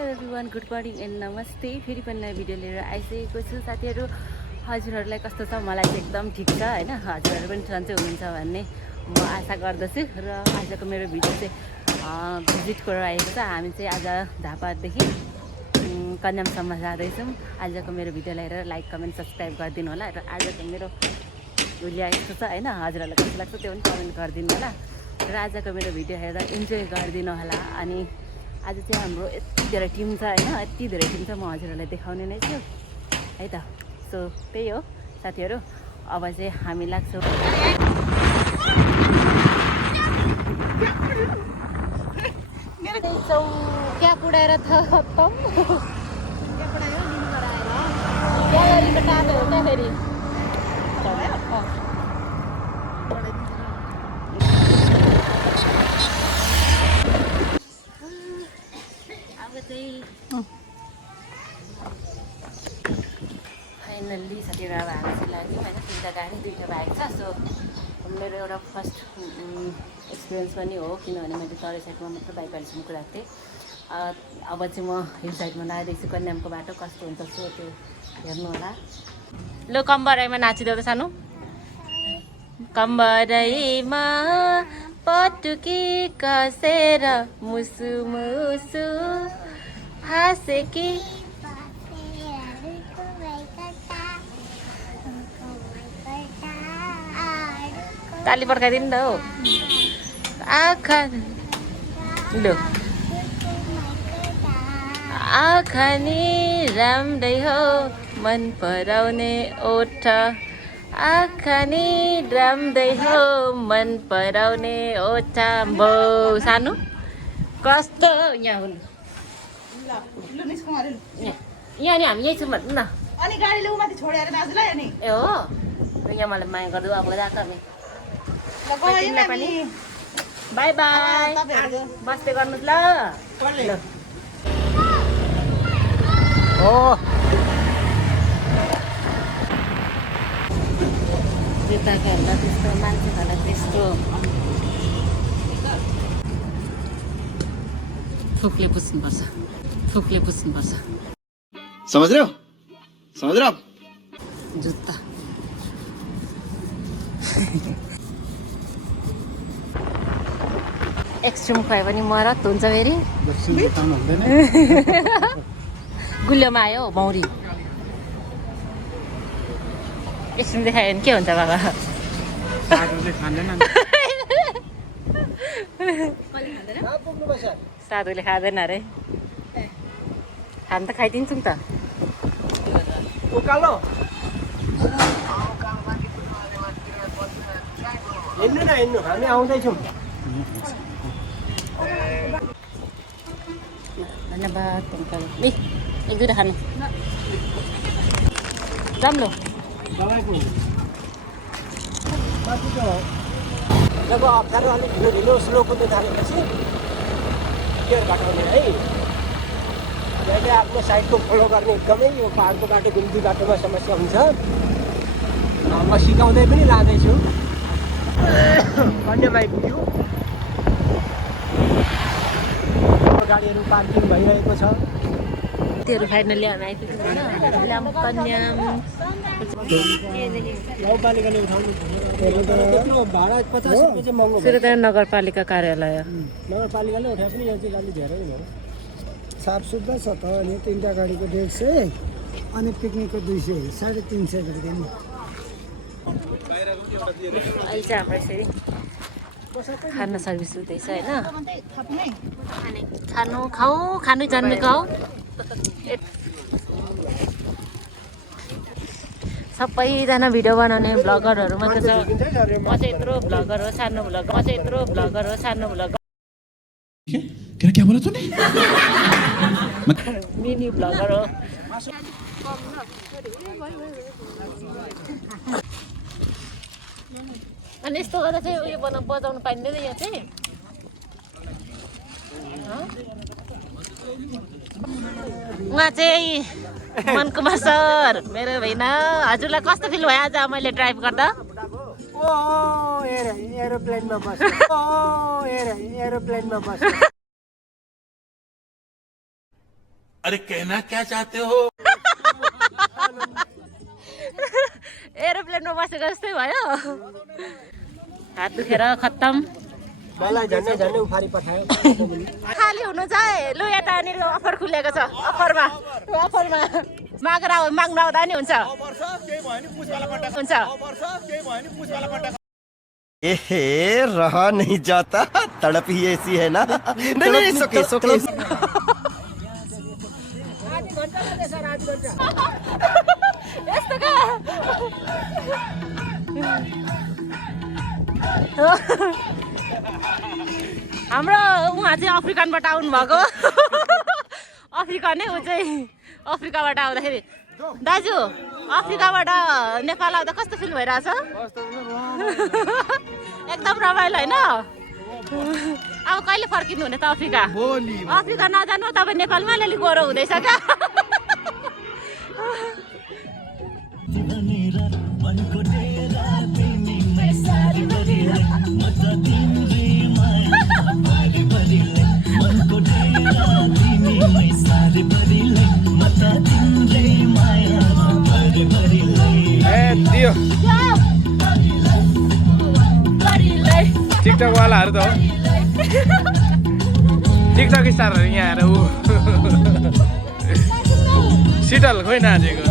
Hello everyone, good morning and नमस्ते। फेरि पनि नयाँ भिडियो लिएर आइसकेको छु साथीहरू। हजुरहरूलाई कस्तो छ? मलाई चाहिँ एकदम ठिक छ होइन। हजुरहरू पनि सन्चै हुनुहुन्छ भन्ने म आशा गर्दछु। र आजको मेरो भिडियो चाहिँ भिजिटको आएको छ। हामी चाहिँ आज झापादेखि कन्यामसम्म जाँदैछौँ। आजको मेरो भिडियोलाई हेरेर लाइक कमेन्ट सब्सक्राइब गरिदिनु होला। र आजको मेरो भिडियो यस्तो छ होइन, हजुरहरूलाई कस्तो लाग्छ त्यो पनि कमेन्ट गरिदिनु होला। र आजको मेरो भिडियो हेर्दा इन्जोय गरिदिनु होला। अनि आज चाहिँ हाम्रो यति धेरै टिम छ होइन, यति धेरै टिम छ, म हजुरहरूलाई देखाउने नै छु है त। सो त्यही हो साथीहरू, अब चाहिँ हामी लाग्छौँ। क्या कुडाएर त खत्तम ग्यालरीको टाटो हो क्या फेरि। फाइनल्ली साथीहरू अब हामी चाहिँ लाग्यौँ होइन। तिनवटा गाडी दुईवटा बाइक छ। सो मेरो एउटा फर्स्ट एक्सपिरियन्स पनि हो, किनभने मैले तराई साइडमा मात्र बाइक अहिलेसम्म कुदाएको थिएँ। अब चाहिँ म हिल साइडमा लाग्दैछु। कन्यामको बाटो कस्तो हुन्छ सो त्यो हेर्नु होला। लो कम्बरैमा नाचिदेऊ त सानो। कम्बरैमा पटुकी कसेर मुसु मुसु हाँसे कि ताली पड्काइदिनु न हौ। आँखा लो आँखा नि राम्रै हो मन पराउने ओठ, आँखा नि राम्रै हो मन पराउने ओठ। बो सानो कस्तो यहाँ हुनु यहाँ नि हामी यही छौँ भन्नु न। अनि गाडीले उमाथि छोडेर दाजुलाई अनि ए हो यहाँ मलाई माया गर्दै अब गएको हामी पनि। बाई बाई, बस्दै गर्नुहोस् ल। जुत्ताको हेर्दा त्यस्तो, मान्छे हेर्दा त्यस्तो। फुकले पुस्नुपर्छ, फुकले पुस्नुपर्छ। समझ रहे हो? समझ रहे हो? जुत्ता एक्सट्रिम खुवायो भने मरत हुन्छ फेरि। गुलियोमा आयो मौरी। एक्सट्रिम देखायो भने के हुन्छ बाबा? साधुले खाँदैन अरे। खान त खाइदिन्छौँ त। हिँड्नु न हिँड्नु, हामी आउँदैछौँ। धन्यवाद अङ्कल। एक दुईवटा खानु राम्रो। जब अप्ठ्यारो अलिक ढिलो ढिलो स्लो कुद्नु थालेपछि गियर घटाउने है। अहिले आफ्नो साइडको फलो गर्ने एकदमै यो पाहाडको बाटो गुम्ती बाटोमा समस्या हुन्छ। म सिकाउँदै पनि लाँदैछु। कन्याम आइपुग्यो, गाडीहरू पार्किङ भइरहेको छ। त्योहरू फाइनली हामी आइपुग्यौँ होइन। कन्याम गाउँपालिकाले उठाउनु त्यत्रो भाडा 50 रुपियाँ चाहिँ महँगो भयो। सुरत नगरपालिका कार्यालय नगरपालिकाले उठाए पनि यहाँ चाहिँ गाडी धेरै भयो। साफ सुग्घर छ त। अनि तिनवटा गाडीको 150 अनि पिकनिकको 200, 350 रुपियाँ नि। अहिले चाहिँ हाम्रो यसरी खाना सर्भिस हुँदैछ होइन। खानु खाऊ, खानु जन्मेको हौ। सबैजना भिडियो बनाउने भ्लगरहरू मात्रै छ। म चाहिँ यत्रो भ्लगर हो, सानो भ्लगर। म चाहिँ यत्रो भ्लगर हो, सानो भ्लगर। क्या बोला तूने? मिनी भ्लगर हो। अनि यस्तो गर्दा चाहिँ उयो बजाउनु पाइँदैन यहाँ चाहिँ। उहाँ चाहिँ मनकुमार सर मेरो होइन। हजुरलाई कस्तो फिल भयो आज मैले ड्राइभ गर्दा? एरोप्लेनमा बस, एरोप्लेनमा बस। अरे कहना क्या चाहते हो? एरोप्लेनमा बसेको जस्तै भयो हात दुखेर खत्तम मलाई झन्डै झन्डै उफारी पठायो खाली हुनु चाहिँ लु यतानिर अफर खुलेको छ अफरमा माग्नु आउँदा नि हुन्छ एहे रहा नहीं जाता तड़प ही ऐसी है ना नहीं सोके यस्तो का हाम्रो उहाँ चाहिँ अफ्रिकनबाट आउनु भएको अफ्रिका नै ऊ चाहिँ अफ्रिकाबाट आउँदाखेरि दाजु अफ्रिकाबाट नेपाल आउँदा कस्तो फिल भइरहेछ एकदम रमाइलो होइन अब कहिले फर्किनु हुने त अफ्रिका अफ्रिका नजानु तपाईँ नेपालमा अलिअलि गोरो हुँदैछ क्या टिकटक वालाहरू त हो टिकटक स्टारहरू यहाँ आएर ऊ सिटल खोइ नाचेको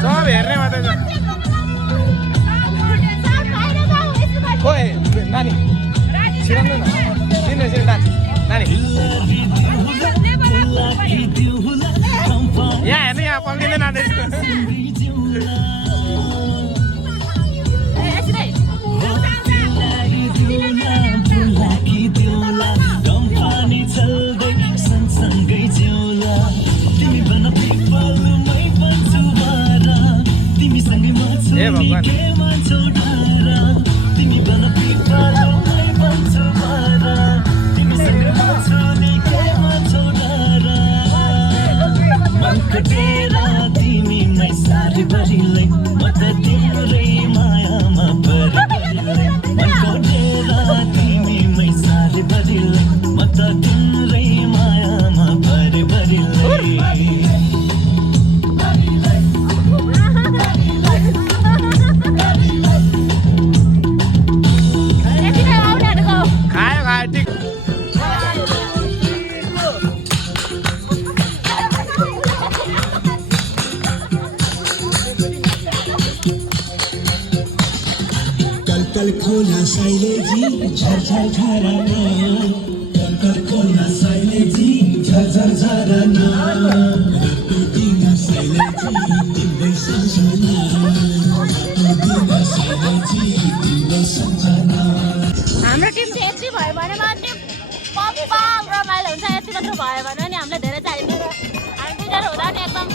सब हेर्ने मात्रै छ खोइ नानी छिराउनु न छिर्नु नानी यहाँ हेर्नु यहाँ पल्किँदै नाच्दैछु ए भगवान् कल खोला साइले जी झरझर झरना कल खोला साइले जी झरझर झरना दिन साइले जी तिम्रै सम्झना दिन साइले जी तिम्रै सम्झना हाम्रो टिम चाहिँ यति भयो भने मात्रै पप्पम रमाइलो हुन्छ यति मात्र भयो भने नि हामीलाई धेरै चाहिन्छ र हामी दुईजना हुँदा नि एकदम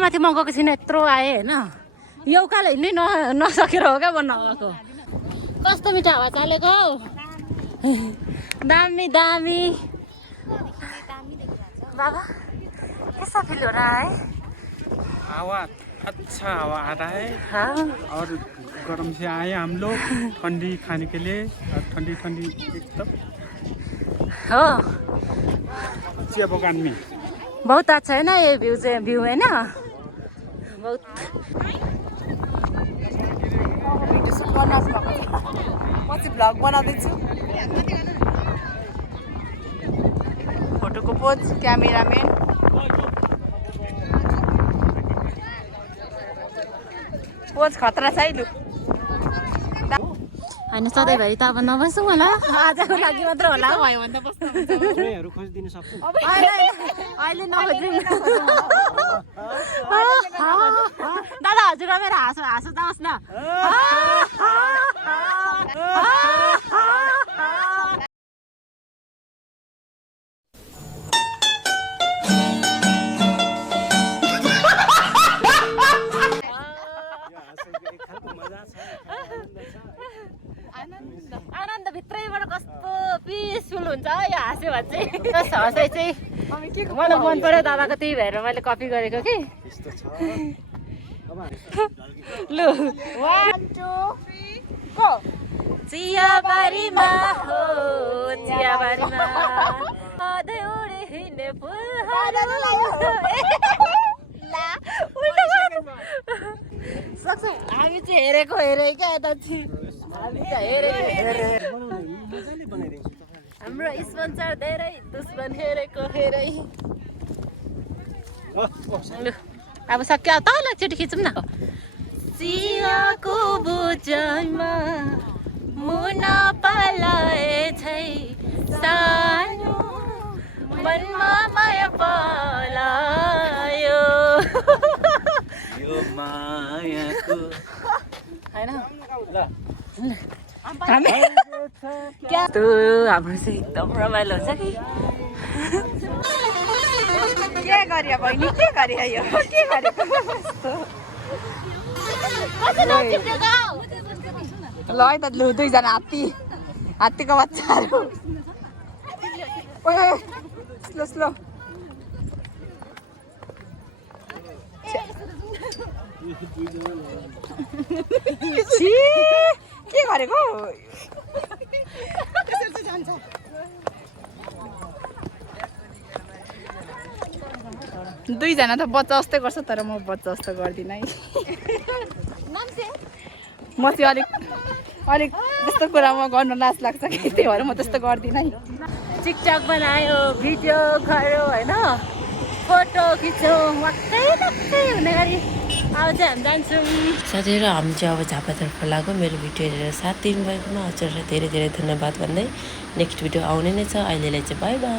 माथि मगाएको छैन यत्रो आएँ होइन यो उकालो हिँड्नै नसकेर हो क्या म नगएको कस्तो मिठो हावा चालेको हौ दामी दामी बाबा कैसा फील हो रहा है हवा अच्छा हवा आ रहा है हाँ और गर्म से आए हम लोग ठंडी खाने के लिए और ठंडी ठंडी एकदम हो चिया बगान में बहुत अच्छा है ना ये व्यू चाहिँ व्यू है ना बहुत भिडियो सुट गर्न भएको छ म चाहिँ भ्लग बनाउँदैछु फोटोको पोज क्यामेराम्यान पोज खतरा छ है लु होइन सधैँभरि त अब नबसौँ होला आजको लागि मात्र होला भयो भने त बस्नु ट्रेहरू खोजिदिनु सक्छु अहिले नखोज्नु दादा हजुर मेरो हाँसो जाओस् न आनन्द भित्रैबाट कस्तो पिसफुल हुन्छ यो हाँस्यो भने चाहिँ जस हँसाइ चाहिँ मलाई मन पर्यो दादाको त्यही भएर मैले कपी गरेको कि लु 1 2 गो चियाबारीमा हो चियाबारीमा देउडे हिँड्ने सक्छौँ हामी चाहिँ हेरेको हेरे क्या यता चाहिँ हामी चाहिँ हेरेको हाम्रो स्पोन्सर धेरै दुश्मन हेरेको हेरै लु अब सक्यो तल एकचोटि खिचौँ न चियाको बोझमा मुना पलाए छै सानो मनमा माया पलायो यो मायाको हैन क्या त हाम्रो चाहिँ एकदम रमाइलो हुन्छ कि के गरे बहिनी के गरे यो के गरे ल है त लु दुईजना हात्तीको बच्चाहरू ओए स्लो स्लो के गरेको दुईजना त बच्चा जस्तै गर्छ तर म बच्चा जस्तो गर्दिनँ है म चाहिँ अलिक त्यस्तो कुरामा गर्न लाज लाग्छ कि त्यही भएर म त्यस्तो गर्दिनँ है टिकटक बनायो भिडियो गऱ्यो होइन फोटो खिच्यौँ वाक्कै टक्कै हुने गरी अब चाहिँ हामी जान्छौँ साथीहरू हामी चाहिँ अब झापातर्फ लाग्यो मेरो भिडियो हेरेर साथ दिनुभएकोमा हजुरलाई धेरै धेरै धन्यवाद भन्दै नेक्स्ट भिडियो आउने नै छ अहिलेलाई चाहिँ बाई बाई